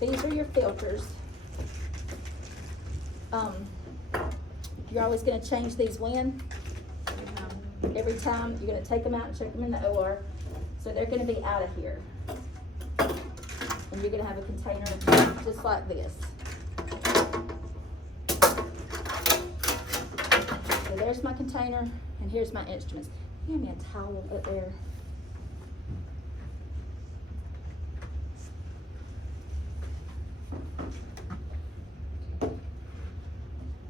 these are your filters. You're always gonna change these when? Every time you're gonna take them out and check them in the OR. So they're gonna be out of here. And you're gonna have a container just like this. So there's my container, and here's my instruments. Give me a towel up there.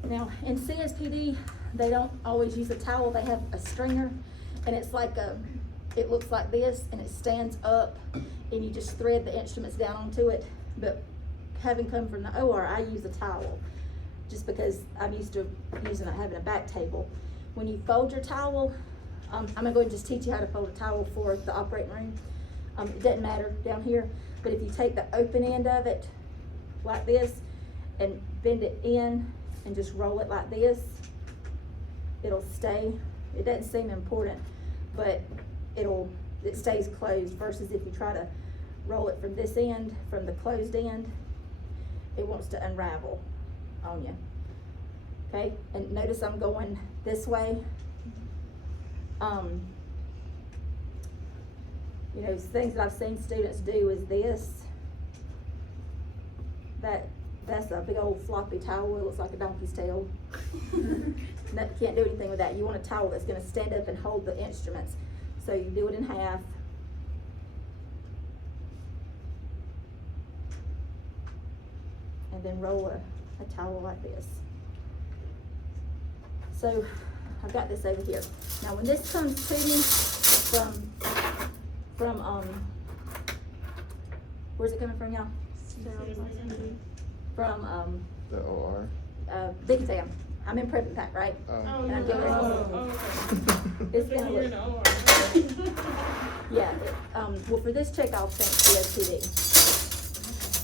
Now, in CSPD, they don't always use a towel, they have a stringer, and it's like it looks like this, and it stands up, and you just thread the instruments down onto it. But having come from the OR, I use a towel, just because I'm used to having a back table. When you fold your towel, I'm gonna go and just teach you how to fold a towel for the operating room. It doesn't matter down here, but if you take the open end of it like this and bend it in and just roll it like this, it'll stay. It doesn't seem important, but it stays closed, versus if you try to roll it from this end, from the closed end, it wants to unravel on you. Okay, and notice I'm going this way. You know, things that I've seen students do is this. That's a big old floppy towel. It looks like a donkey's tail. Can't do anything with that. You want a towel that's going to stand up and hold the instruments. So you do it in half. And then roll a towel like this. So I've got this over here. Now when this comes to me from where's it coming from, y'all? From the OR. Big Exam. I'm in prep and pack, right? And I'm getting ready. It's gonna look. Yeah. Well, for this check, I'll think COPD.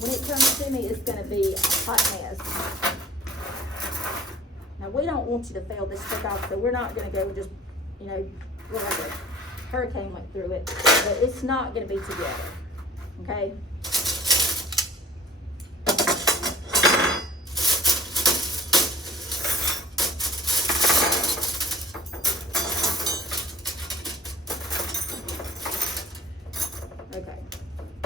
When it comes to me, it's gonna be a hot mess. Now we don't want you to fail this check off, so we're not gonna go just, you know, like a hurricane went through it. But it's not gonna be together. Okay?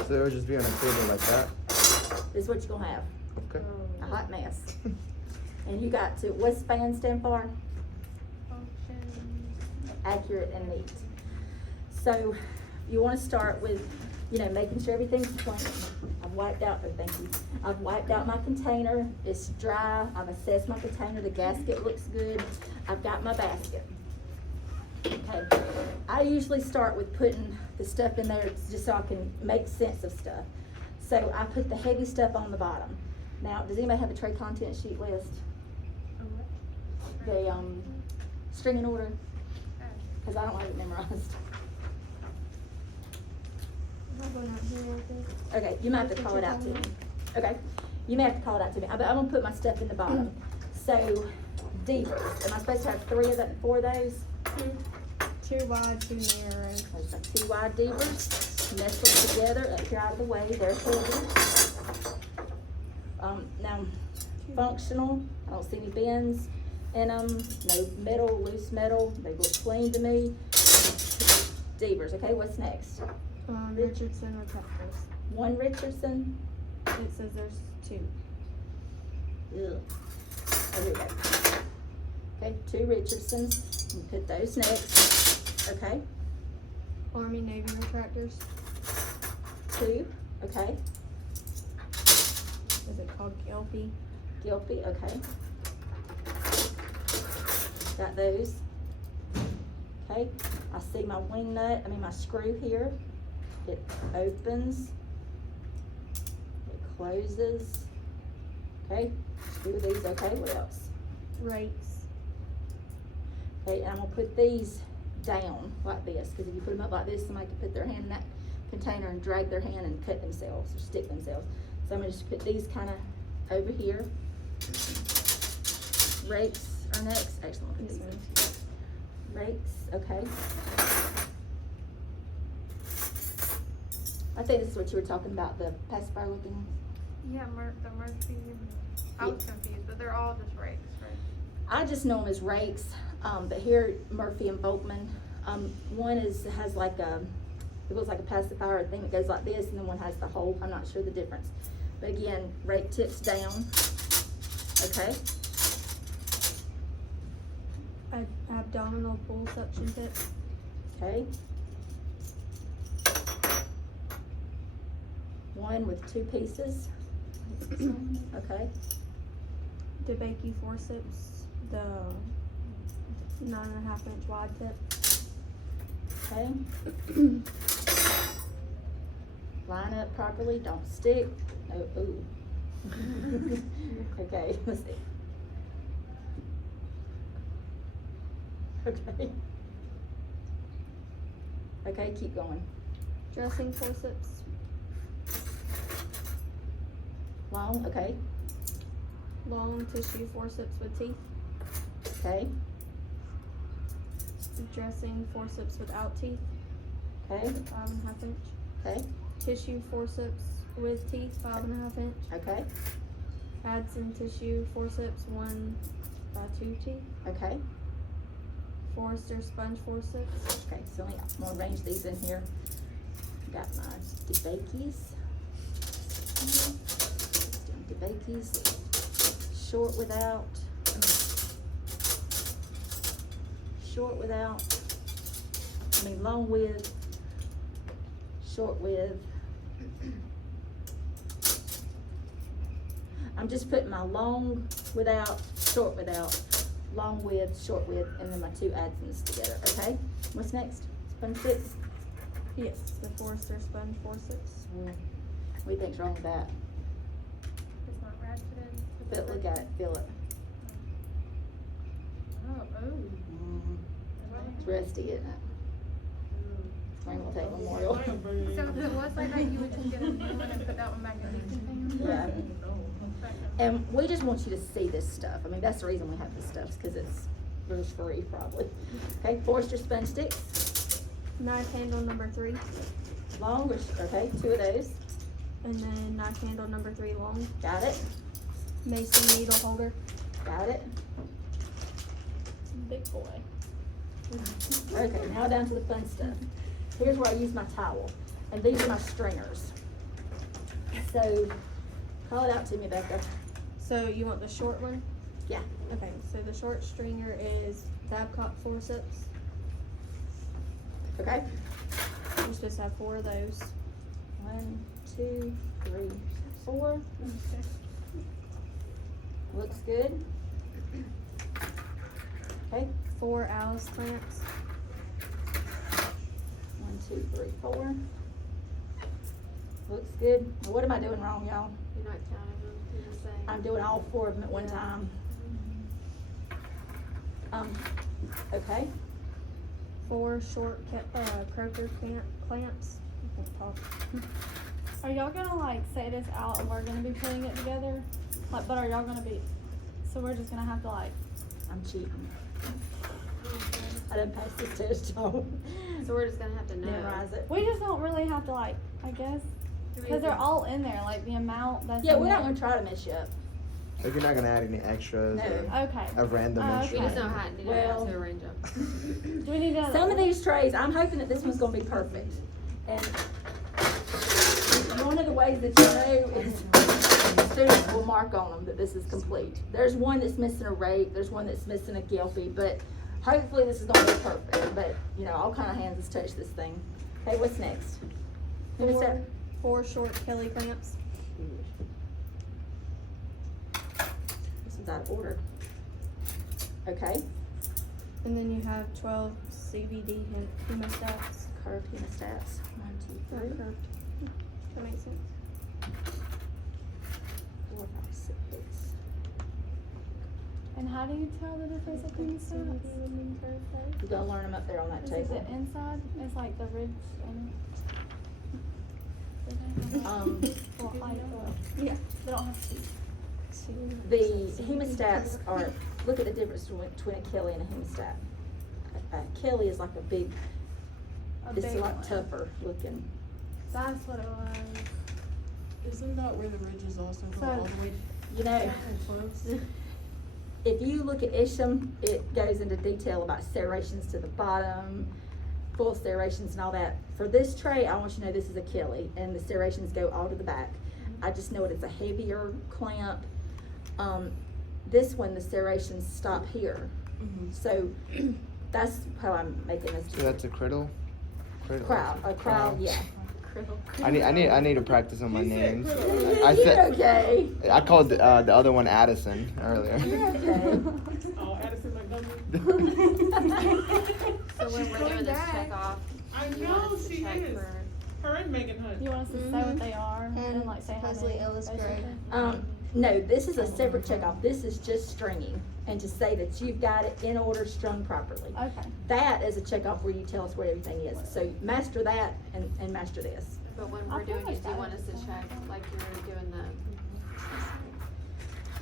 So it would just be on a table like that? This is what you're gonna have. Okay. A hot mess. And you got to, what's SPAN stand for? Accurate and neat. So you wanna start with, you know, making sure everything's clean. I've wiped out my container. It's dry. I've assessed my container. The gasket looks good. I've got my basket. Okay, I usually start with putting the stuff in there just so I can make sense of stuff. So I put the heavy stuff on the bottom. Now, does anybody have a tray content sheet list? The string and order? Because I don't have it memorized. Okay, you might have to call it out to me. Okay, you may have to call it out to me. But I'm gonna put my stuff in the bottom. So, Devers, am I supposed to have 4 of those? Two wide, two narrow. There's like 2 wide Devers nestled together up here out of the way. They're heavy. Now, functional. I don't see any bends in them. No metal, loose metal. They look clean to me. Devers. Okay, what's next? Richardson receptacles. 1 Richardson. It says there's 2. Ugh. Oh, here we go. Okay, 2 Richardsons. You put those next. Okay. Army Navy retractors. 2. Okay. Is it called Kelpie? Gilpy. Okay. Got those. Okay. I see my wing nut. My screw here. It opens. It closes. Okay. Screw these. Okay. What else? Rakes. Okay, and I'm gonna put these down like this, because if you put them up like this, somebody could put their hand in that container and drag their hand and cut themselves or stick themselves. So I'm gonna just put these kind of over here. Rakes are next. Actually, I'm gonna put these in. Rakes, okay. I think this is what you were talking about, the pacifier looking. Yeah, the Murphy, I was confused, but they're all just rakes, right? I just know them as rakes, but here Murphy and Volkman, one has like it looks like a pacifier thing that goes like this, and then one has the hole. I'm not sure the difference. But again, rake tips down, okay? Abdominal pull suction tip. Okay. One with 2 pieces. Okay, DeBakey forceps, the 9.5 inch wide tip. okay. Line up properly, don't stick. Oh, ooh. Okay, let's see. Okay. Okay, keep going. Dressing forceps, Long, okay, long tissue forceps with teeth. okay, Dressing forceps without teeth, okay, 5.5 inch. okay, Tissue forceps with teeth, 5.5 inch. okay, Adson tissue forceps, 1 by 2 teeth. okay. Forrester sponge forceps. Okay, so I'm gonna arrange these in here. Got my DeBakey's. DeBakey's, short without, long with, short with. I'm just putting my long without, short without, long with, short with, and then my 2 Adsons together, okay? What's next? Sponge tips? Yes, the Forrester sponge forceps. What do you think's wrong with that? It's not ratcheted. Feel, look at it, feel it. Oh, It's rusty, isn't it? Maybe we'll take one more. So if it was like that, you would just get a new one and put that one back in the container? Yeah. And we just want you to see this stuff. I mean, that's the reason we have this stuff, because it's free probably. Okay, Forrester sponge sticks, Knife handle number 3. long, okay, 2 of those. And then knife handle number 3 long. Got it, Mason needle holder. got it. Big boy. Okay, now down to the fun stuff. Here's where I use my towel, and these are my stringers. So, call it out to me, Becca. So you want the short one? Yeah. Okay, so the short stringer is Babcock forceps. Okay. You're supposed to have 4 of those. 1, 2, 3, 4. Looks good. Okay. 4 Alice clamps. 1, 2, 3, 4. Looks good. What am I doing wrong, y'all? You're not counting them, you're just saying. I'm doing all 4 of them at one time. Okay. 4 short croaker clamps. I can't talk. Are y'all gonna like say this out and we're gonna be putting it together? Like, but are y'all gonna be, so we're just gonna have to like, I'm cheating. I didn't pass this test, y'all. So we're just gonna have to know. Memorize it. we just don't really have to like, I guess, cause they're all in there, like the amount that's Yeah, in we're not there. gonna try to mess you up. Like you're not gonna add any extras No. or Okay. a random Oh, extra. okay. You just know how to Well- arrange them. Do we need to? Some of these trays, I'm hoping that this one's gonna be perfect. And one of the ways that you know is students will mark on them that this is complete. There's one that's missing a rake, there's one that's missing a Gelfie, but hopefully this is gonna be perfect. But, you know, all kind of hands has touched this thing. Okay, what's next? Who's that? 4 short Kelly clamps. This one's out of order. Okay, And then you have 12 CVD hemostats. curved hemostats. 1, 2, 3, Curved. That makes sense. 4, 5, 6. And how do you tell the difference between the stats? You're gonna learn them up there on that This is table. the inside, it's like the ridge and. Um, Well, like, Yeah. they don't have teeth. The hemostats are, look at the difference between a Kelly and a hemostat. A Kelly is like a big, A it's a big lot one. tougher looking. That's what it was. Isn't that where the ridges also go So- all the way You know, down and close? if you look at Isham, it goes into detail about serrations to the bottom, full serrations and all that. For this tray, I want you to know this is a Kelly, and the serrations go all to the back. I just know it's a heavier clamp. This one, the serrations stop here. Mhm. So that's how I'm making this. So that's a criddle? Crowd, a crowd, yeah. I need to practice on my names. You're I said okay. I called the other one Addison earlier. You're okay. Oh, Addison Montgomery. So when we're doing this Dad. check off, I you want know us to she check is. for, Her and Megan Hunt. You want us to say what they are and like say how supposedly many? illustrate. basically? No, this is a separate checkoff. This is just stringing, and to say that you've got it in order, strung properly. Okay. That is a checkoff where you tell us where everything is. So master that and master this. but when I we're doing feel it, do you like want us to that check, is- like you're doing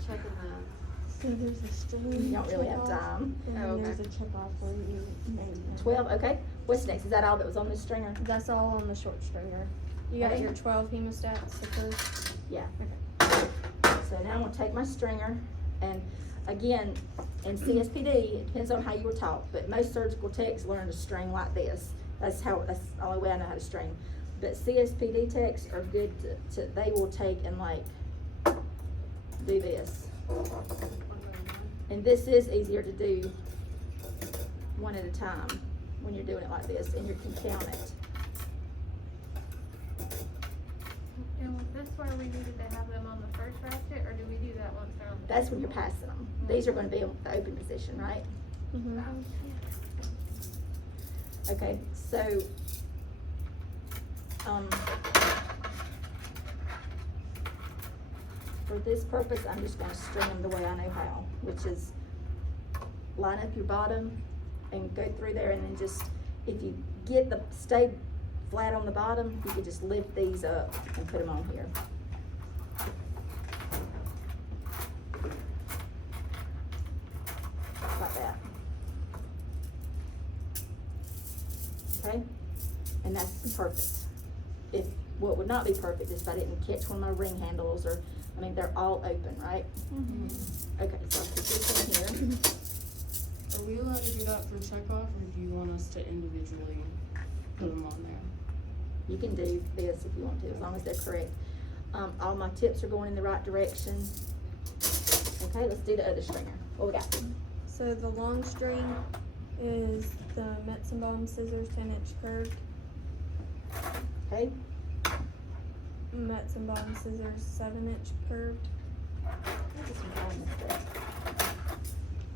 checking So there's a string. You don't really have time. And Oh, then okay. there's a check off where you make 12, okay. What's next? Is that all that was on this stringer? That's all on the short stringer. You got Okay. your 12 hemostats, stickers. Yeah. So now I'm gonna take my stringer, and again, in CSPD, it depends on how you were taught, but most surgical techs learn to string like this. That's the only way I know how to string. But CSPD techs are good they will take and like, do this. And this is easier to do one at a time when you're doing it like this, and you can count it. And was this why we needed to have them on the first ratchet, or do we do that once they're on the? That's when you're passing them. These are gonna be in the open position, right? Okay, so, for this purpose, I'm just gonna string them the way I know how, which is line up your bottom and go through there, and then just, if you stay flat on the bottom, you can just lift these up and put them on here. Like that. Okay? And that's perfect. What would not be perfect is if I didn't catch one of my ring handles, or, I mean, they're all open, right? Okay, so I'll put this in here. Are we allowed to do that for checkoff, or do you want us to individually put them on there? You can do this if you want to, as long as they're correct. All my tips are going in the right direction. Okay, let's do the other stringer. What we got? So the long string is the Metzenbaum scissors 10-inch curved. Okay, Metzenbaum scissors 7-inch curved. Get some time with this.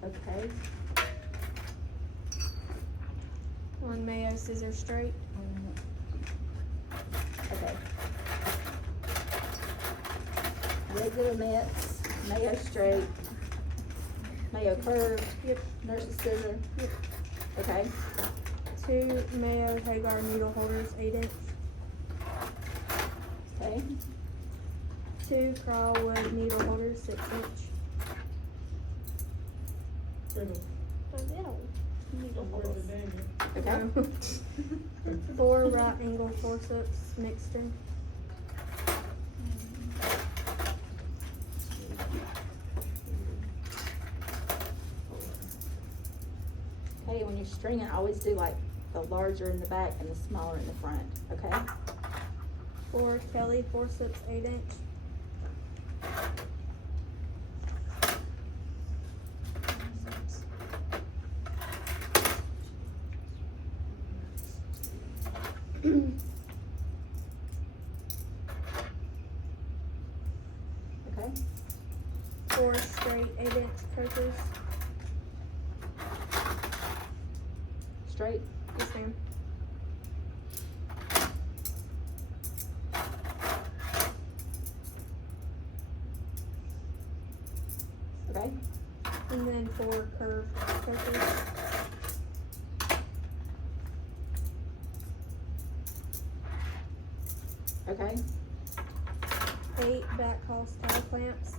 Okay. One Mayo scissors straight. Okay. Regular Mets, Mayo straight, Mayo curved, nurse's scissor. Okay, 2 Mayo Hagar needle holders 8-inch. okay, 2 Crowwood needle holders 6-inch. okay. 4 right angle forceps mixture. Okay, when you're stringing, always do like the larger in the back and the smaller in the front, okay? 4 Kelly forceps 8-inch. Okay, 4 straight 8-inch purchase. straight, Yes, ma'am. okay, And then 4 curved purchase. okay, 8 back hall style clamps.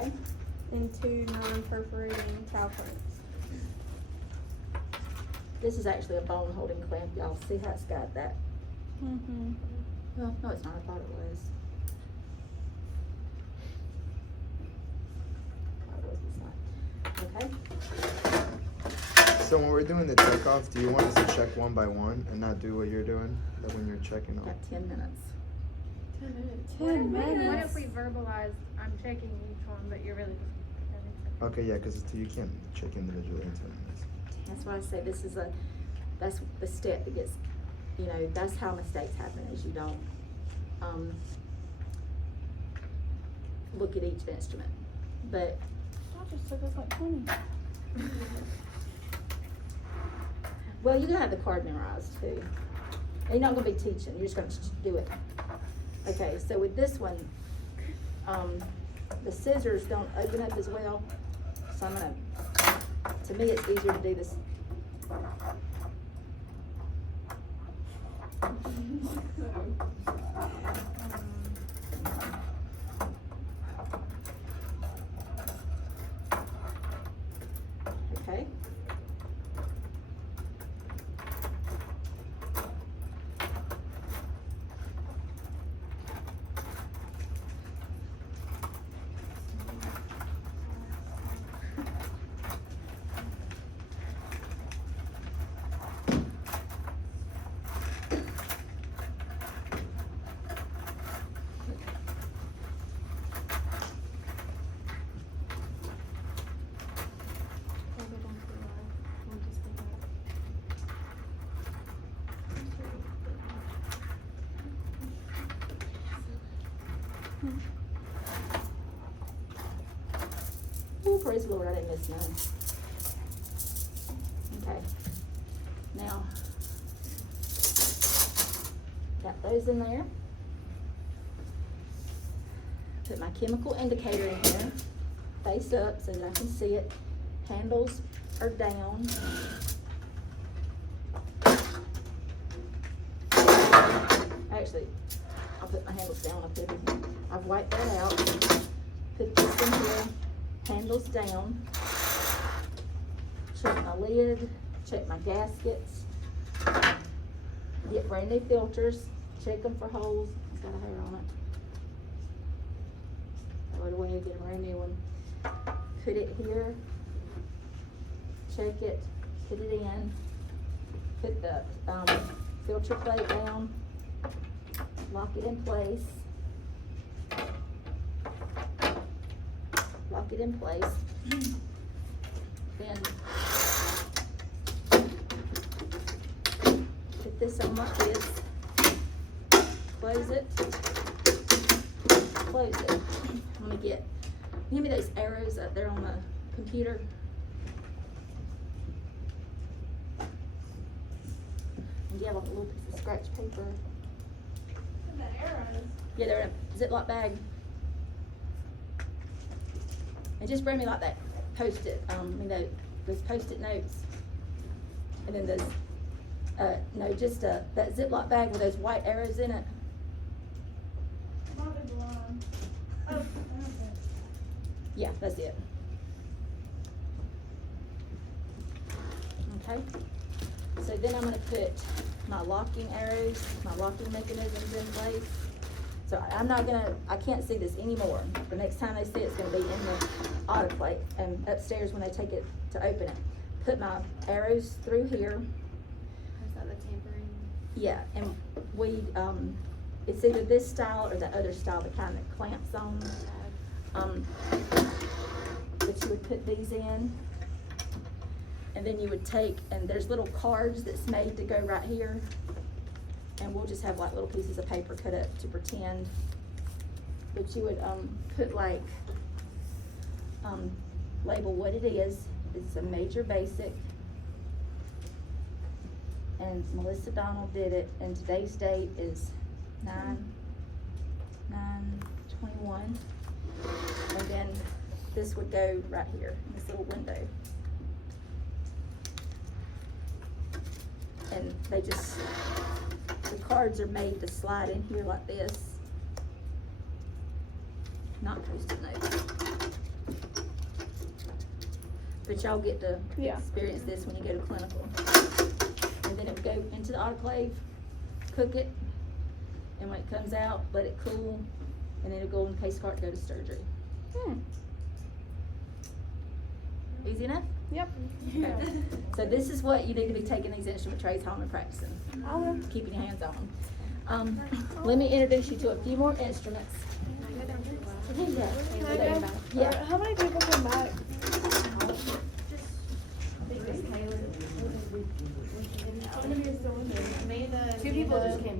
Okay, and 2 non-perforating towel clamps. this is actually a bone holding clamp, y'all see how it's got that, Mm-hmm. well, no, it's not, I thought it was. Thought it was, it's not. Okay, So when we're doing the checkoff, do you want us to check one by one and not do what you're doing? That when you're checking off. got 10 minutes. 10 minutes. 10 What minutes. if we verbalize, I'm checking each one, but you're really just. Okay, yeah, because you can't check individually in 10 minutes. That's why I say this is that's the step that gets, you know, that's how mistakes happen, is you don't, look at each instrument. But, That just took us like 20. well, you're gonna have the card memorized too. And you're not gonna be teaching, you're just gonna do it. Okay, so with this one, the scissors don't open up as well, so I'm gonna, to me, it's easier to do this. Okay. Oh, praise the Lord, I didn't miss none. Okay. Now, got those in there. Put my chemical indicator in here, face up so that I can see it. Handles are down. Actually, I'll put my handles down. I've wiped that out. Put this in here. Handles down. Check my lid. Check my gaskets. Get brand new filters. Check them for holes. It's got a hair on it. Throw it away. Get a brand new one. Put it here. Check it. Put it in. Put the filter plate down. Lock it in place. Lock it in place. Then put this on like this. Close it. Close it. Let me give me those arrows up there on the computer. And you have like a little piece of scratch paper. The arrows. Yeah, they're in a Ziploc bag. And just bring me like that Post-it, those Post-it notes. And then those, no, just that Ziploc bag with those white arrows in it. Might be the line. Oh, okay. Yeah, that's it. Okay. So then I'm gonna put my locking arrows, my locking mechanisms in place. So I can't see this anymore. The next time they see it, it's gonna be in the autoplate and upstairs when they take it to open it. Put my arrows through here. Is that the tampering? Yeah, and we, it's either this style or the other style, the kind that clamps on. But you would put these in. And then you would take, and there's little cards that's made to go right here. And we'll just have like little pieces of paper cut up to pretend. But you would put like, label what it is. It's a major basic. And Melissa Donald did it, and today's date is 9/21. And then this would go right here, in this little window. And they just, the cards are made to slide in here like this. Not Post-it notes. but y'all get to Yeah. experience this when you go to clinical. And then it would go into the autoclave, cook it, and when it comes out, let it cool, and then it'll go in the case cart to go to surgery. Easy enough? Yep. Okay. So this is what you need to be taking these instrument trays home and practicing, I will. keeping your hands on them. Let me introduce you to a few more instruments. Yeah. How many people come back? Two people just came